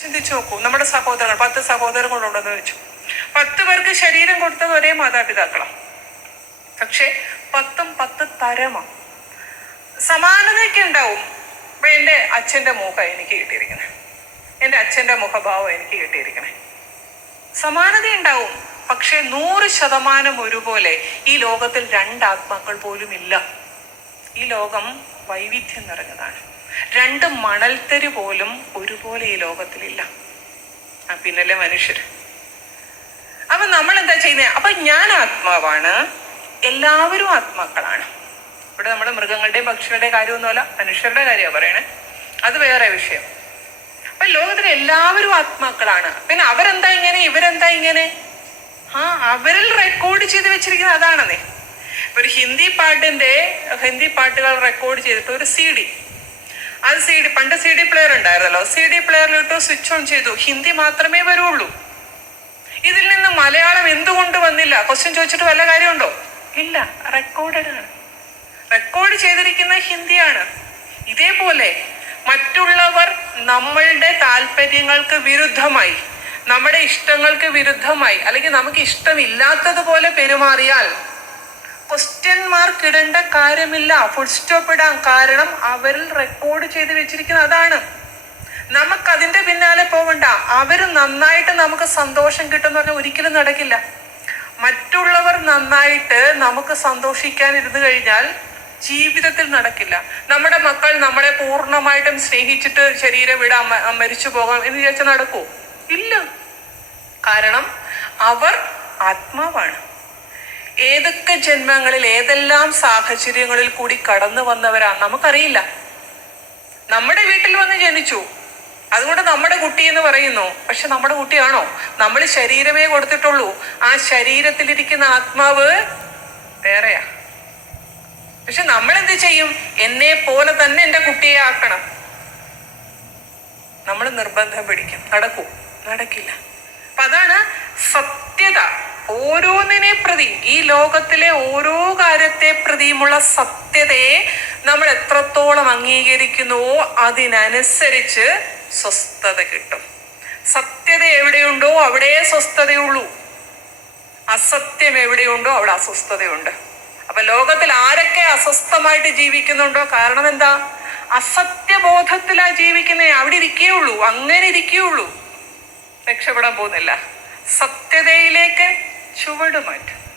ചിന്തിച്ചു നോക്കൂ. നമ്മുടെ സഹോദരങ്ങൾ പത്ത് സഹോദരങ്ങളുണ്ടെന്ന് വെച്ചു. പത്ത് പേർക്ക് ശരീരം കൊടുത്തത് ഒരേ മാതാപിതാക്കളാണ് പക്ഷെ പത്തും പത്ത് തരമാണ് സമാനതയൊക്കെ ഉണ്ടാവും. എന്റെ അച്ഛന്റെ മുഖം എനിക്ക് കിട്ടിയിരിക്കുന്നത് എന്റെ അച്ഛന്റെ മുഖഭാവം എനിക്ക് കിട്ടിയിരിക്കണേ. സമാനത ഉണ്ടാവും. പക്ഷെ നൂറ് ശതമാനം ഒരുപോലെ ഈ ലോകത്തിൽ രണ്ടാത്മാക്കൾ പോലും ഇല്ല ഈ ലോകം വൈവിധ്യം നിറഞ്ഞതാണ്. രണ്ട് മണൽത്തരി പോലും ഒരുപോലെ ഈ ലോകത്തിലില്ല. ആ പിന്നല്ലേ മനുഷ്യർ അപ്പൊ നമ്മൾ എന്താ ചെയ്യുന്നത് അപ്പൊ ഞാൻ ആത്മാവാണ് എല്ലാവരും ആത്മാക്കളാണ്. ഇവിടെ നമ്മുടെ മൃഗങ്ങളുടെയും പക്ഷികളുടെയും കാര്യമൊന്നുമല്ല മനുഷ്യരുടെ കാര്യമാണ് പറയണേ. അത് വേറെ വിഷയം. അപ്പൊ ലോകത്തിലെ എല്ലാവരും ആത്മാക്കളാണ്. പിന്നെ അവരെന്താ ഇങ്ങനെ? ഇവരെന്താ ഇങ്ങനെ? ആ അവരിൽ റെക്കോർഡ് ചെയ്ത് വെച്ചിരിക്കുന്നത് അതാണെന്നേ. ഒരു ഹിന്ദി പാട്ടിന്റെ ഹിന്ദി പാട്ടുകൾ റെക്കോർഡ് ചെയ്തിട്ട് ഒരു സി ഡി അത് സി ഡി പണ്ട് സി ഡി പ്ലെയർ ഉണ്ടായിരുന്നല്ലോ. സി ഡി പ്ലെയറിലിട്ട് സ്വിച്ച് ഓൺ ചെയ്തു. ഹിന്ദി മാത്രമേ വരുള്ളൂ ഇതിൽ നിന്ന് മലയാളം എന്തുകൊണ്ട് വന്നില്ല? ക്വസ്റ്റ്യൻ ചോദിച്ചിട്ട് വല്ല കാര്യമുണ്ടോ? ഇല്ല. റെക്കോർഡഡ് ആണ്. റെക്കോർഡ് ചെയ്തിരിക്കുന്ന ഹിന്ദിയാണ്. ഇതേപോലെ മറ്റുള്ളവർ നമ്മളുടെ താല്പര്യങ്ങൾക്ക് വിരുദ്ധമായി നമ്മുടെ ഇഷ്ടങ്ങൾക്ക് വിരുദ്ധമായി അല്ലെങ്കിൽ നമുക്ക് ഇഷ്ടമില്ലാത്തതുപോലെ പെരുമാറിയാൽ ക്വസ്റ്റ്യൻ മാർക്ക് ഇടേണ്ട കാര്യമില്ല. ഫുൾ സ്റ്റോപ്പ് ഇടാൻ കാരണം അവരിൽ റെക്കോർഡ് ചെയ്ത് വെച്ചിരിക്കുന്ന അതാണ്. നമുക്ക് അതിന്റെ പിന്നാലെ പോകണ്ട അവർ നന്നായിട്ട് നമുക്ക് സന്തോഷം കിട്ടുമെന്ന് പറഞ്ഞാൽ ഒരിക്കലും നടക്കില്ല. മറ്റുള്ളവർ നന്നായിട്ട് നമുക്ക് സന്തോഷിക്കാൻ ഇരുന്ന് കഴിഞ്ഞാൽ ജീവിതത്തിൽ നടക്കില്ല. നമ്മുടെ മക്കൾ നമ്മളെ പൂർണമായിട്ടും സ്നേഹിച്ചിട്ട് ശരീരം വിടാൻ മരിച്ചു പോകാം എന്ന് വിചാരിച്ചാൽ നടക്കൂ? ഇല്ല. കാരണം അവർ ആത്മാവാണ്. ഏതൊക്കെ ജന്മങ്ങളിൽ ഏതെല്ലാം സാഹചര്യങ്ങളിൽ കൂടി കടന്നു വന്നവരാ നമുക്കറിയില്ല. നമ്മുടെ വീട്ടിൽ വന്ന് ജനിച്ചു. അതുകൊണ്ട് നമ്മുടെ കുട്ടി എന്ന് പറയുന്നു. പക്ഷെ നമ്മുടെ കുട്ടിയാണോ? നമ്മൾ ശരീരമേ കൊടുത്തിട്ടുള്ളൂ. ആ ശരീരത്തിലിരിക്കുന്ന ആത്മാവ് വേറെയാ. പക്ഷെ നമ്മൾ എന്ത് ചെയ്യും? എന്നെ പോലെ തന്നെ എന്റെ കുട്ടിയെ ആക്കണം. നമ്മൾ നിർബന്ധം പിടിക്കും. നടക്കൂ. നടക്കില്ല. അപ്പൊ അതാണ് സത്യത. ഓരോന്നിനെ പ്രതി ഈ ലോകത്തിലെ ഓരോ കാര്യത്തെ പ്രതിയുമുള്ള സത്യതയെ നമ്മൾ എത്രത്തോളം അംഗീകരിക്കുന്നുവോ അതിനനുസരിച്ച് സ്വസ്ഥത കിട്ടും. സത്യത എവിടെയുണ്ടോ അവിടെ സ്വസ്ഥതയുള്ളൂ. അസത്യം എവിടെയുണ്ടോ അവിടെ അസ്വസ്ഥതയുണ്ട്. അപ്പൊ ലോകത്തിൽ ആരൊക്കെ അസ്വസ്ഥമായിട്ട് ജീവിക്കുന്നുണ്ടോ? കാരണം എന്താ? അസത്യബോധത്തിലാ ജീവിക്കുന്നേ. അവിടെ ഇരിക്കുകയുള്ളൂ അങ്ങനെ ഇരിക്കുകയുള്ളൂ രക്ഷപ്പെടാൻ പോകുന്നില്ല. സത്യതയിലേക്ക് Show word mind.